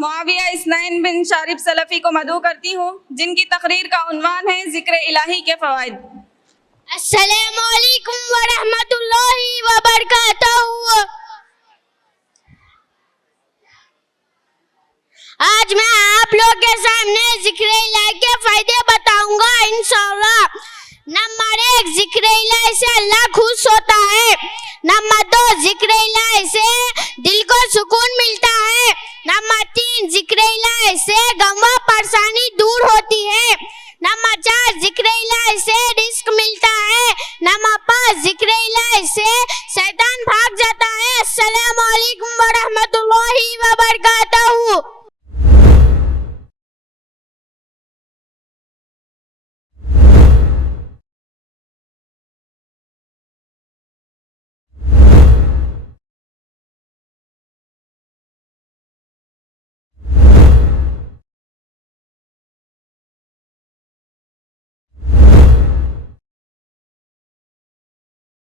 मुआविया इस्नाइन बिन शारिब सलफ़ी को मदऊ करती हूँ, जिनकी तकरीर का उन्वान है ज़िक्र इलाही के फ़वाइद। अस्सलामु अलैकुम व रहमतुल्लाहि व बरकातहू। आज मैं आप लोग के सामने ज़िक्र इलाही के फायदे बताऊंगा इंशाअल्लाह। नंबर 1, ज़िक्र इलाही से अल्लाह खुश होता है। नंबर 2, ज़िक्र इलाही से दिल को सुकून मिलता है। नंबर 3, ज़िक्र इलाही से गम व परेशानी दूर होती है। नंबर 4, ज़िक्र इलाही से रिस्क मिलता है। नंबर 5, ज़िक्र इलाही से शैतान भाग जाता